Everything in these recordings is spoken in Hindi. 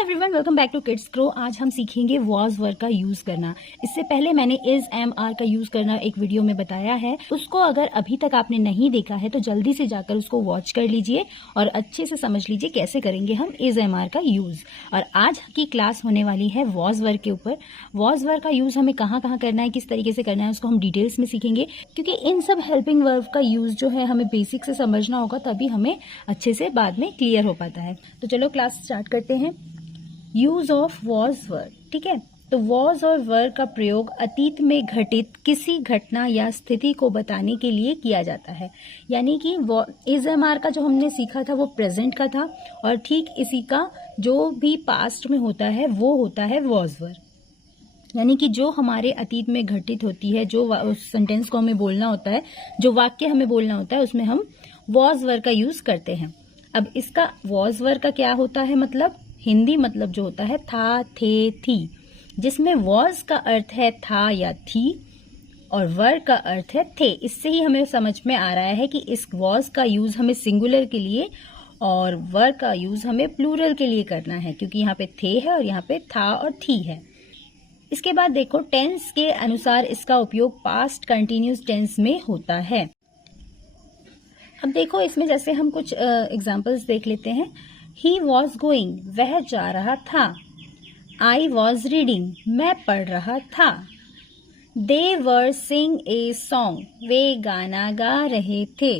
Everyone, welcome back to kids grow. आज हम सीखेंगे वॉज वर्ड का यूज करना। इससे पहले मैंने इज एम आर का यूज करना एक वीडियो में बताया है। उसको अगर अभी तक आपने नहीं देखा है तो जल्दी से जाकर उसको वॉच कर लीजिए और अच्छे से समझ लीजिए कैसे करेंगे हम इज एम आर का यूज। और आज की क्लास होने वाली है वॉज वर्ड के ऊपर। वॉज वर्ड का यूज हमें कहाँ कहाँ करना है, किस तरीके से करना है, उसको हम डिटेल्स में सीखेंगे, क्योंकि इन सब हेल्पिंग वर्ब का यूज जो है हमें बेसिक से समझना होगा, तभी हमें अच्छे से बाद में क्लियर हो पाता है। तो चलो क्लास स्टार्ट करते हैं। यूज ऑफ वॉज वर्ड, ठीक है। तो वॉज और वर्ड का प्रयोग अतीत में घटित किसी घटना या स्थिति को बताने के लिए किया जाता है। यानी कि इज एम आर का जो हमने सीखा था वो प्रेजेंट का था, और ठीक इसी का जो भी पास्ट में होता है वो होता है वॉज वर्ड। यानी कि जो हमारे अतीत में घटित होती है, जो सेंटेंस को हमें बोलना होता है, जो वाक्य हमें बोलना होता है, उसमें हम वॉज वर्ड का यूज करते हैं। अब इसका वॉज वर्ड का क्या होता है मतलब, हिंदी मतलब जो होता है था, थे, थी, जिसमें वॉज का अर्थ है था या थी और वर्ड का अर्थ है थे। इससे ही हमें समझ में आ रहा है कि इस वॉज का यूज हमें सिंगुलर के लिए और वर्ड का यूज हमें प्लूरल के लिए करना है, क्योंकि यहाँ पे थे है और यहाँ पे था और थी है। इसके बाद देखो, टेंस के अनुसार इसका उपयोग पास्ट कंटिन्यूस टेंस में होता है। अब देखो इसमें जैसे हम कुछ एग्जाम्पल्स देख लेते हैं। ही वॉज गोइंग, वह जा रहा था। आई वॉज रीडिंग, मैं पढ़ रहा था। दे वर सिंग ए सॉन्ग, वे गाना गा रहे थे।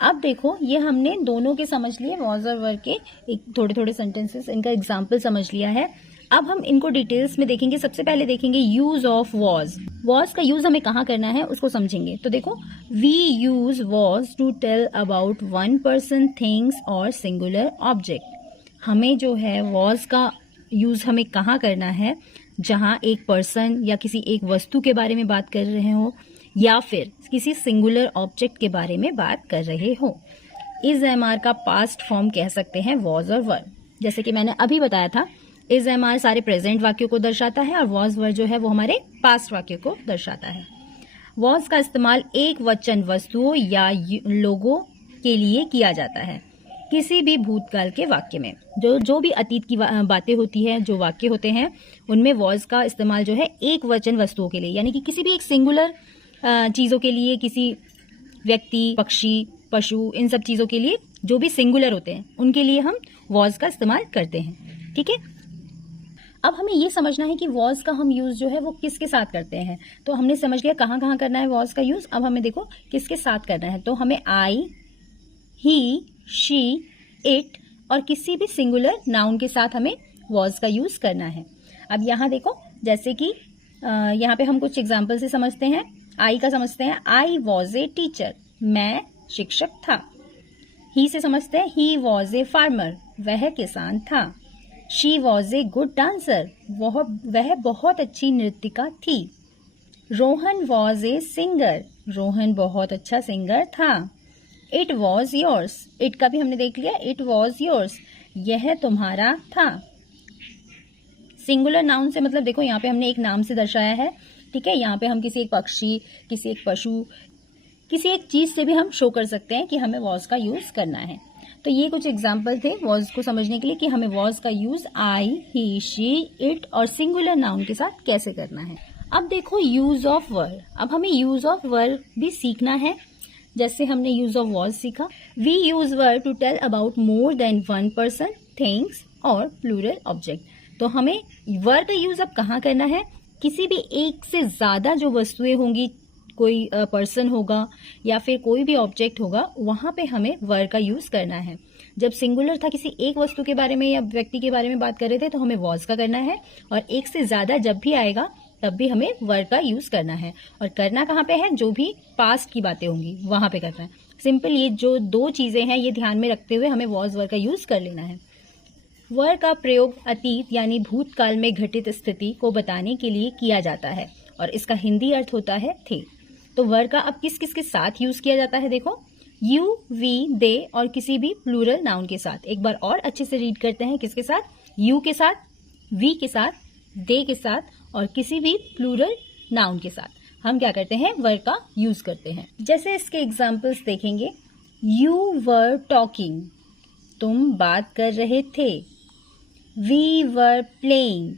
अब देखो ये हमने दोनों के समझ लिए, वॉज और वर के एक थोड़े थोड़े सेंटेंसेस, इनका एग्जाम्पल समझ लिया है। अब हम इनको डिटेल्स में देखेंगे। सबसे पहले देखेंगे यूज ऑफ वॉज। वॉज का यूज हमें कहाँ करना है उसको समझेंगे। तो देखो, we use was to tell about one person, things और सिंगुलर ऑब्जेक्ट। हमें जो है वॉज का यूज हमें कहाँ करना है, जहाँ एक पर्सन या किसी एक वस्तु के बारे में बात कर रहे हो या फिर किसी सिंगुलर ऑब्जेक्ट के बारे में बात कर रहे हो। इज एम आर का पास्ट फॉर्म कह सकते हैं वॉज और वर। जैसे कि मैंने अभी बताया था, इज एम आर सारे प्रेजेंट वाक्यों को दर्शाता है और वॉज वर्ड जो है वो हमारे पास्ट वाक्यों को दर्शाता है। वॉज का इस्तेमाल एक वचन वस्तुओं या लोगों के लिए किया जाता है। किसी भी भूतकाल के वाक्य में जो भी अतीत की बातें होती है, जो वाक्य होते हैं, उनमें वॉज का इस्तेमाल जो है एक वचन वस्तुओं के लिए, यानी कि किसी भी एक सिंगुलर चीजों के लिए, किसी व्यक्ति, पक्षी, पशु, इन सब चीजों के लिए जो भी सिंगुलर होते हैं उनके लिए हम वॉज का इस्तेमाल करते हैं, ठीक है। अब हमें ये समझना है कि वॉज का हम यूज जो है वो किसके साथ करते हैं। तो हमने समझ लिया कहाँ कहाँ करना है वॉज का यूज। अब हमें देखो किसके साथ करना है। तो हमें आई, ही, शी, इट और किसी भी सिंगुलर नाउन के साथ हमें वॉज का यूज करना है। अब यहाँ देखो, जैसे कि यहाँ पे हम कुछ एग्जाम्पल से समझते हैं। आई का समझते हैं, आई वॉज ए टीचर, मैं शिक्षक था। ही से समझते हैं, ही वॉज ए फार्मर, वह किसान था। She was a good dancer, वह बहुत अच्छी नृत्यिका थी। Rohan was a singer, Rohan बहुत अच्छा सिंगर था। इट वॉज योर्स, इट का भी हमने देख लिया, इट वॉज योर्स, यह तुम्हारा था। सिंगुलर नाउन से मतलब देखो यहाँ पे हमने एक नाम से दर्शाया है, ठीक है। यहाँ पे हम किसी एक पक्षी, किसी एक पशु, किसी एक चीज से भी हम शो कर सकते हैं कि हमें वॉज का यूज करना है। तो ये कुछ एग्जाम्पल थे वॉज को समझने के लिए कि हमें वॉज का use I, he, she, it और सिंगुलर नाउन के साथ कैसे करना है। अब देखो यूज ऑफ वर्ड। अब हमें यूज ऑफ वर्ड भी सीखना है, जैसे हमने यूज ऑफ वॉज सीखा। We use were to tell about more than one person, things और प्लूरल ऑब्जेक्ट। तो हमें वर्ड का यूज अब कहाँ करना है, किसी भी एक से ज्यादा जो वस्तुएं होंगी, कोई पर्सन होगा या फिर कोई भी ऑब्जेक्ट होगा, वहां पे हमें वर्ड का यूज करना है। जब सिंगुलर था, किसी एक वस्तु के बारे में या व्यक्ति के बारे में बात कर रहे थे, तो हमें वॉज का करना है। और एक से ज्यादा जब भी आएगा तब भी हमें वर्ड का यूज करना है। और करना कहाँ पे है, जो भी पास्ट की बातें होंगी वहां पे करना है। सिंपल ये जो दो चीजें हैं ये ध्यान में रखते हुए हमें वॉज वर्ड का यूज कर लेना है। वर्ड का प्रयोग अतीत यानी भूतकाल में घटित स्थिति को बताने के लिए किया जाता है और इसका हिंदी अर्थ होता है थे। तो वर्ड का अब किस किस के साथ यूज किया जाता है, देखो, यू, वी, दे और किसी भी प्लूरल नाउन के साथ। एक बार और अच्छे से रीड करते हैं, किसके साथ, यू के साथ, वी के साथ, दे के साथ और किसी भी प्लूरल नाउन के साथ हम क्या करते हैं, वर्ड का यूज करते हैं। जैसे इसके एग्जाम्पल्स देखेंगे, यू वर टॉकिंग, तुम बात कर रहे थे। वी वर प्लेइंग,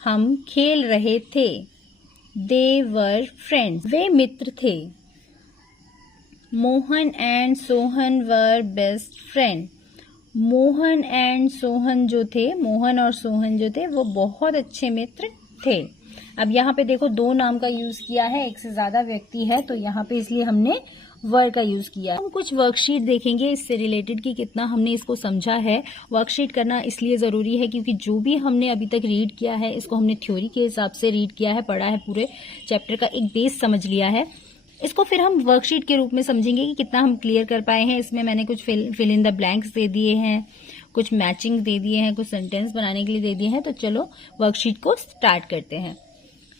हम खेल रहे थे। दे वर फ्रेंड्स, वे मित्र थे। Mohan and Sohan were best friend, Mohan and Sohan जो थे, मोहन और सोहन जो थे वो बहुत अच्छे मित्र थे। अब यहाँ पे देखो दो नाम का यूज किया है, एक से ज्यादा व्यक्ति है तो यहाँ पे इसलिए हमने वर का यूज किया। हम कुछ वर्कशीट देखेंगे इससे रिलेटेड कि कितना हमने इसको समझा है। वर्कशीट करना इसलिए जरूरी है क्योंकि जो भी हमने अभी तक रीड किया है इसको हमने थ्योरी के हिसाब से रीड किया है, पढ़ा है, पूरे चैप्टर का एक बेस समझ लिया है। इसको फिर हम वर्कशीट के रूप में समझेंगे कि कितना हम क्लियर कर पाए हैं। इसमें मैंने कुछ फिल इन द ब्लैंक्स दे दिए हैं, कुछ मैचिंग दे दिए हैं, कुछ सेंटेंस बनाने के लिए दे दिए हैं। तो चलो वर्कशीट को स्टार्ट करते हैं।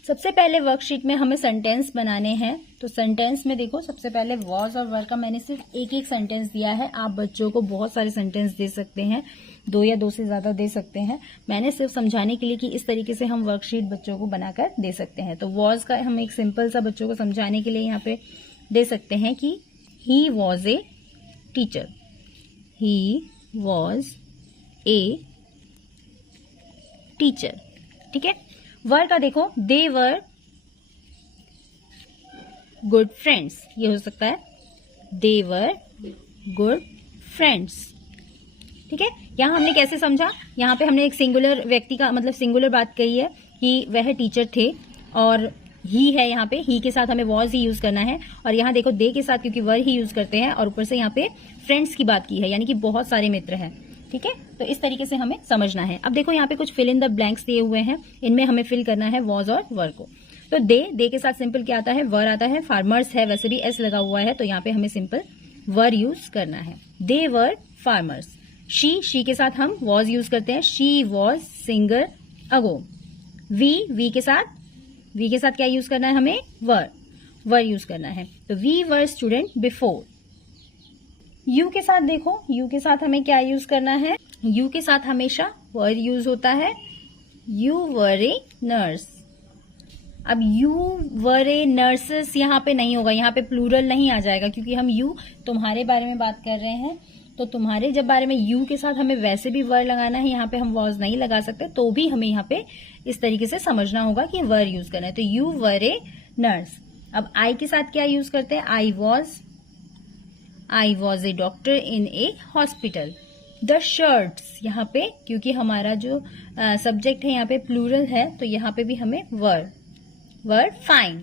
सबसे पहले वर्कशीट में हमें सेंटेंस बनाने हैं। तो सेंटेंस में देखो सबसे पहले वॉज और वर का मैंने सिर्फ एक एक सेंटेंस दिया है। आप बच्चों को बहुत सारे सेंटेंस दे सकते हैं, 2 या 2 से ज्यादा दे सकते हैं। मैंने सिर्फ समझाने के लिए कि इस तरीके से हम वर्कशीट बच्चों को बनाकर दे सकते हैं। तो वॉज का हम एक सिंपल सा बच्चों को समझाने के लिए यहाँ पे दे सकते हैं कि he was a teacher, he was a teacher. ठीक है। वर का देखो दे वर गुड फ्रेंड्स, ये हो सकता है दे वर गुड फ्रेंड्स। ठीक है। यहां हमने कैसे समझा, यहाँ पे हमने एक सिंगुलर व्यक्ति का मतलब सिंगुलर बात कही है कि वह टीचर थे और ही है, यहाँ पे ही के साथ हमें वॉज ही यूज करना है। और यहाँ देखो दे के साथ क्योंकि वर ही यूज करते हैं और ऊपर से यहाँ पे फ्रेंड्स की बात की है, यानी कि बहुत सारे मित्र हैं। ठीक है। तो इस तरीके से हमें समझना है। अब देखो यहाँ पे कुछ फिल इन द ब्लैंक्स दिए हुए हैं, इनमें हमें फिल करना है वॉज और वर को। तो दे के साथ सिंपल क्या आता है, वर आता है। फार्मर्स है, वैसे भी एस लगा हुआ है तो यहाँ पे हमें सिंपल वर यूज करना है। दे वर फार्मर्स। शी के साथ हम वॉज यूज करते हैं, she was singer ago. We के साथ क्या यूज करना है हमें, वर यूज करना है। तो we were student before. You के साथ देखो, यू के साथ हमें क्या यूज करना है, यू के साथ हमेशा वर यूज होता है। You were a nurse. अब यू वर ए नर्सेस यहाँ पे नहीं होगा, यहाँ पे प्लूरल नहीं आ जाएगा क्योंकि हम यू तुम्हारे बारे में बात कर रहे हैं। तो तुम्हारे जब बारे में यू के साथ हमें वैसे भी वर लगाना है, यहाँ पे हम वॉज नहीं लगा सकते, तो भी हमें यहाँ पे इस तरीके से समझना होगा कि वर यूज करना है। तो यू वर ए नर्स। अब आई के साथ क्या यूज करते हैं, I was a doctor in A hospital. The shirts, यहाँ पे क्योंकि हमारा जो सब्जेक्ट है यहाँ पे प्लूरल है तो यहाँ पे भी हमें were fine.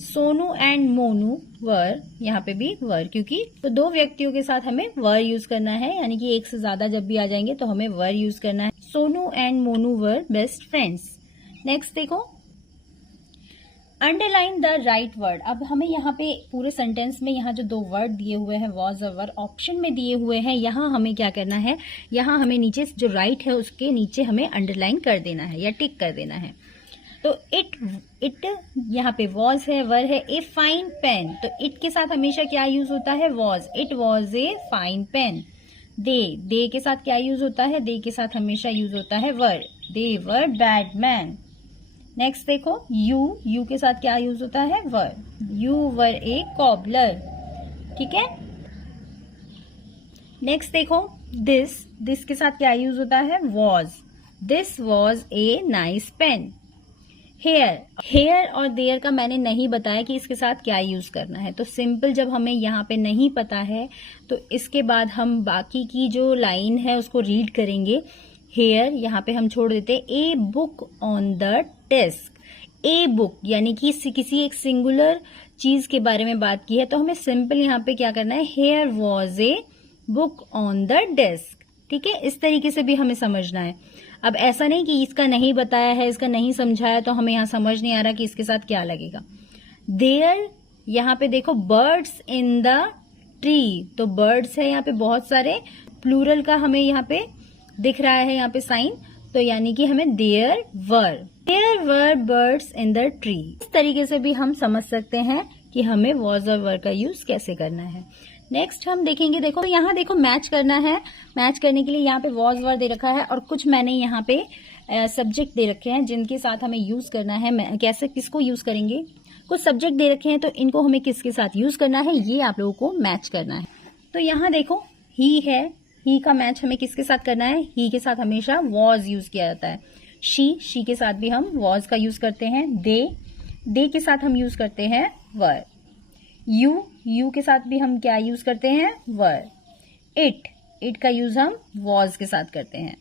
Sonu and Monu were, यहाँ पे भी वर क्योंकि तो 2 व्यक्तियों के साथ हमें वर यूज करना है, यानी कि एक से ज्यादा जब भी आ जाएंगे तो हमें वर यूज करना है। Sonu and Monu were best friends. Next देखो अंडरलाइन द राइट वर्ड। अब हमें यहाँ पे पूरे सेंटेंस में यहाँ जो 2 वर्ड दिए हुए हैं वॉज और वर ऑप्शन में दिए हुए हैं, यहाँ हमें क्या करना है, यहाँ हमें नीचे जो राइट है उसके नीचे हमें अंडरलाइन कर देना है या टिक कर देना है। तो इट यहाँ पे वॉज है, वर है। ए फाइन पेन, तो इट के साथ हमेशा क्या यूज होता है, was. It was a fine pen. They के साथ क्या यूज होता है, दे के साथ हमेशा यूज होता है वर। दे वर बैड मैन। नेक्स्ट देखो यू के साथ क्या यूज होता है, वर। You were A cobbler. ठीक है। नेक्स्ट देखो दिस के साथ क्या यूज होता है, was. This was a nice pen. Here और देयर का मैंने नहीं बताया कि इसके साथ क्या यूज करना है। तो सिंपल जब हमें यहाँ पे नहीं पता है तो इसके बाद हम बाकी की जो लाइन है उसको रीड करेंगे। हेयर यहाँ पे हम छोड़ देते ए book on the desk. A book यानी कि किसी एक सिंगुलर चीज के बारे में बात की है तो हमें सिंपल यहाँ पे क्या करना है, here was a book on the desk. ठीक है। इस तरीके से भी हमें समझना है। अब ऐसा नहीं कि इसका नहीं बताया है, इसका नहीं समझाया तो हमें यहाँ समझ नहीं आ रहा कि इसके साथ क्या लगेगा। देयर यहाँ पे देखो बर्ड्स इन द ट्री, तो बर्ड्स है यहाँ पे बहुत सारे, प्लूरल का हमें यहाँ पे दिख रहा है यहाँ पे साइन, तो यानी कि हमें there were birds in the tree. इस तरीके से भी हम समझ सकते हैं कि हमें वॉज और वर का यूज कैसे करना है। नेक्स्ट हम देखेंगे, देखो यहाँ देखो मैच करना है। मैच करने के लिए यहाँ पे वॉज वर दे रखा है और कुछ मैंने यहाँ पे सब्जेक्ट दे रखे हैं जिनके साथ हमें यूज करना है। कैसे किसको यूज करेंगे, कुछ सब्जेक्ट दे रखे हैं तो इनको हमें किसके साथ यूज करना है ये आप लोगों को मैच करना है। तो यहाँ देखो ही है, ही का मैच हमें किसके साथ करना है? ही के साथ हमेशा वॉज यूज किया जाता है। शी के साथ भी हम वॉज का यूज करते हैं। दे के साथ हम यूज करते हैं वर। यू के साथ भी हम क्या यूज करते हैं? वर। इट का यूज हम वॉज के साथ करते हैं।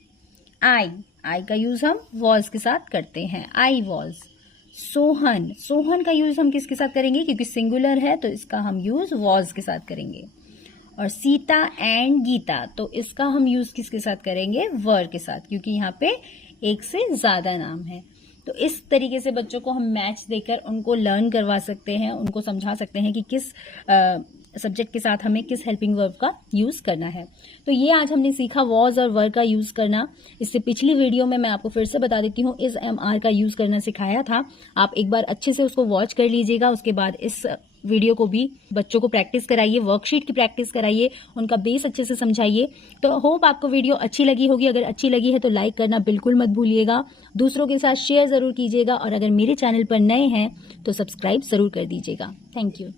आई का यूज हम वॉज के साथ करते हैं। I was. सोहन का यूज हम किसके साथ करेंगे? क्योंकि सिंगुलर है तो इसका हम यूज वॉज के साथ करेंगे। और सीता एंड गीता, तो इसका हम यूज किसके साथ करेंगे? वर के साथ, क्योंकि यहाँ पे एक से ज्यादा नाम है। तो इस तरीके से बच्चों को हम मैच देकर उनको लर्न करवा सकते हैं, उनको समझा सकते हैं कि किस सब्जेक्ट के साथ हमें किस हेल्पिंग वर्ब का यूज करना है। तो ये आज हमने सीखा वॉज और वर का यूज करना। इससे पिछली वीडियो में मैं आपको फिर से बता देती हूँ, इज एम आर का यूज करना सिखाया था। आप एक बार अच्छे से उसको वॉच कर लीजिएगा। उसके बाद इस वीडियो को भी बच्चों को प्रैक्टिस कराइए, वर्कशीट की प्रैक्टिस कराइए, उनका बेस अच्छे से समझाइए। तो होप आपको वीडियो अच्छी लगी होगी। अगर अच्छी लगी है तो लाइक करना बिल्कुल मत भूलिएगा, दूसरों के साथ शेयर जरूर कीजिएगा, और अगर मेरे चैनल पर नए हैं तो सब्सक्राइब जरूर कर दीजिएगा। Thank you.